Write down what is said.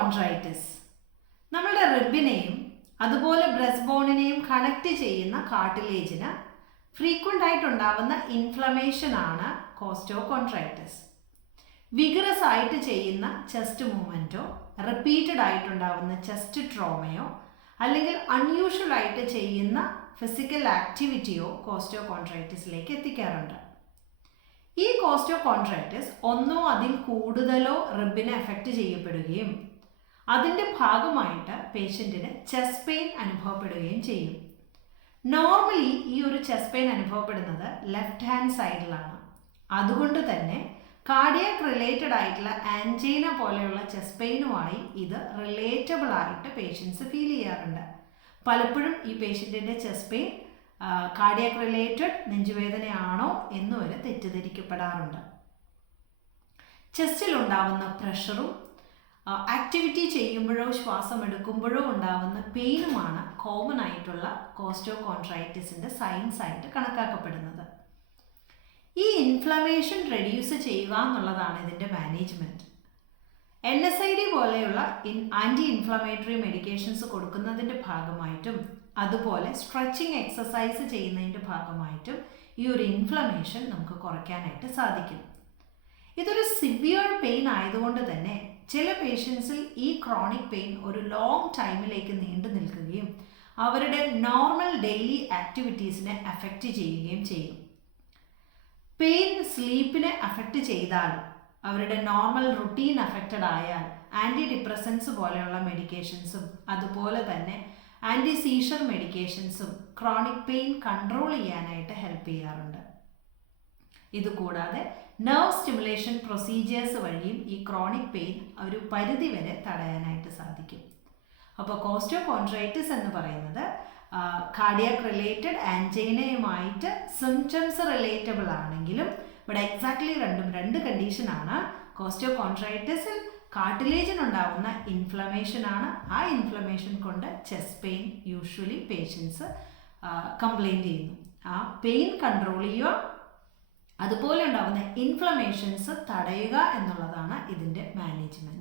കോൺട്രൈറ്റിസ് നമ്മളുടെ റിബിനെയും അതുപോലെ breast ബോണിനെയും connect ചെയ്യുന്ന കാർട്ടിലേജിന് ഫ്രീക്വൻ്റ് ആയിട്ടുണ്ടാവുന്ന ഇൻഫ്ലമേഷൻ ആണ് കോസ്റ്റോകോൺട്രൈറ്റിസ്. വിഗറസ് ആയിട്ട് ചെയ്യുന്ന ചെസ്റ്റ് മൂവ്മെൻറ്റോ റിപ്പീറ്റഡ് ആയിട്ടുണ്ടാവുന്ന ചെസ്റ്റ് ട്രോമയോ അല്ലെങ്കിൽ അൺയൂഷ്വൽ ആയിട്ട് ചെയ്യുന്ന ഫിസിക്കൽ ആക്ടിവിറ്റിയോ കോസ്റ്റോകോൺട്രൈറ്റിസിലേക്ക് എത്തിക്കാറുണ്ട്. ഈ കോസ്റ്റോകോൺട്രൈറ്റിസ് ഒന്നോ അതിൽ കൂടുതലോ റിബിനെ എഫക്റ്റ് ചെയ്യപ്പെടുകയും അതിൻ്റെ ഭാഗമായിട്ട് പേഷ്യൻറ്റിന് ചെസ്റ്റ് പെയിൻ അനുഭവപ്പെടുകയും ചെയ്യും. നോർമലി ഈ ഒരു ചെസ്റ്റ് പെയിൻ അനുഭവപ്പെടുന്നത് ലെഫ്റ്റ് ഹാൻഡ് സൈഡിലാണ്. അതുകൊണ്ട് തന്നെ കാർഡിയാക് റിലേറ്റഡ് ആയിട്ടുള്ള ആൻജൈന പോലെയുള്ള ചെസ്റ്റ് പെയിനുമായി ഇത് റിലേറ്റബിൾ ആയിട്ട് പേഷ്യൻസ് ഫീൽ ചെയ്യാറുണ്ട്. പലപ്പോഴും ഈ പേഷ്യൻറ്റിൻ്റെ ചെസ്റ്റ് പെയിൻ കാർഡിയാക് റിലേറ്റഡ് നെഞ്ചുവേദനയാണോ എന്ന് വരെ തെറ്റിദ്ധരിക്കപ്പെടാറുണ്ട്. ചെസ്റ്റിൽ ഉണ്ടാവുന്ന പ്രഷറും ആക്ടിവിറ്റി ചെയ്യുമ്പോഴോ ശ്വാസം എടുക്കുമ്പോഴോ ഉണ്ടാവുന്ന പെയിനുമാണ് കോമൺ ആയിട്ടുള്ള കോസ്റ്റോകോൺട്രൈറ്റിസിൻ്റെ സൈൻസ് ആയിട്ട് കണക്കാക്കപ്പെടുന്നത്. ഈ ഇൻഫ്ലമേഷൻ റെഡ്യൂസ് ചെയ്യുക എന്നുള്ളതാണ് ഇതിൻ്റെ മാനേജ്മെൻറ്റ്. NSAID പോലെയുള്ള ആൻറ്റി ഇൻഫ്ലമേറ്ററി മെഡിക്കേഷൻസ് കൊടുക്കുന്നതിൻ്റെ ഭാഗമായിട്ടും അതുപോലെ സ്ട്രെച്ചിങ് എക്സസൈസ് ചെയ്യുന്നതിൻ്റെ ഭാഗമായിട്ടും ഈ ഒരു ഇൻഫ്ലമേഷൻ നമുക്ക് കുറയ്ക്കാനായിട്ട് സാധിക്കും. ഇതൊരു സിവിയർ പെയിൻ ആയതുകൊണ്ട് തന്നെ ചില പേഷ്യൻസിൽ ഈ ക്രോണിക് പെയിൻ ഒരു ലോങ് ടൈമിലേക്ക് നീണ്ടു നിൽക്കുകയും അവരുടെ നോർമൽ ഡെയിലി ആക്ടിവിറ്റീസിനെ അഫക്റ്റ് ചെയ്യുകയും ചെയ്യും. പെയിൻ സ്ലീപ്പിനെ അഫക്റ്റ് ചെയ്താൽ, അവരുടെ നോർമൽ റുട്ടീൻ അഫക്റ്റഡ് ആയാൽ ആൻറ്റി ഡിപ്രസൻസ് പോലെയുള്ള മെഡിക്കേഷൻസും അതുപോലെ തന്നെ ആൻറ്റി സീഷർ മെഡിക്കേഷൻസും ക്രോണിക് പെയിൻ കൺട്രോൾ ചെയ്യാനായിട്ട് ഹെൽപ്പ് ചെയ്യാറുണ്ട്. ഇതുകൂടാതെ നെർവ് സ്റ്റിമുലേഷൻ പ്രൊസീജിയേഴ്സ് വഴിയും ഈ ക്രോണിക് പെയിൻ ഒരു പരിധി വരെ തടയാനായിട്ട് സാധിക്കും. അപ്പോൾ കോസ്റ്റോകോൺട്രൈറ്റിസ് എന്ന് പറയുന്നത് കാർഡിയാക് റിലേറ്റഡ് ആൻജൈനയുമായിട്ട് സിംറ്റംസ് റിലേറ്റബിൾ ആണെങ്കിലും ഇവിടെ എക്സാക്ട്ലി രണ്ട് കണ്ടീഷനാണ്. കോസ്റ്റോകോൺട്രൈറ്റിസിൽ കാർട്ടിലേജിനുണ്ടാവുന്ന ഇൻഫ്ലമേഷനാണ്. ആ ഇൻഫ്ലമേഷൻ കൊണ്ട് chest pain usually patients complaint ചെയ്യുന്നു. ആ പെയിൻ കൺട്രോൾ ചെയ്യുക, അതുപോലെ ഉണ്ടാകുന്ന ഇൻഫ്ലമേഷൻസ് തടയുക എന്നുള്ളതാണ് ഇതിൻ്റെ മാനേജ്മെൻറ്റ്.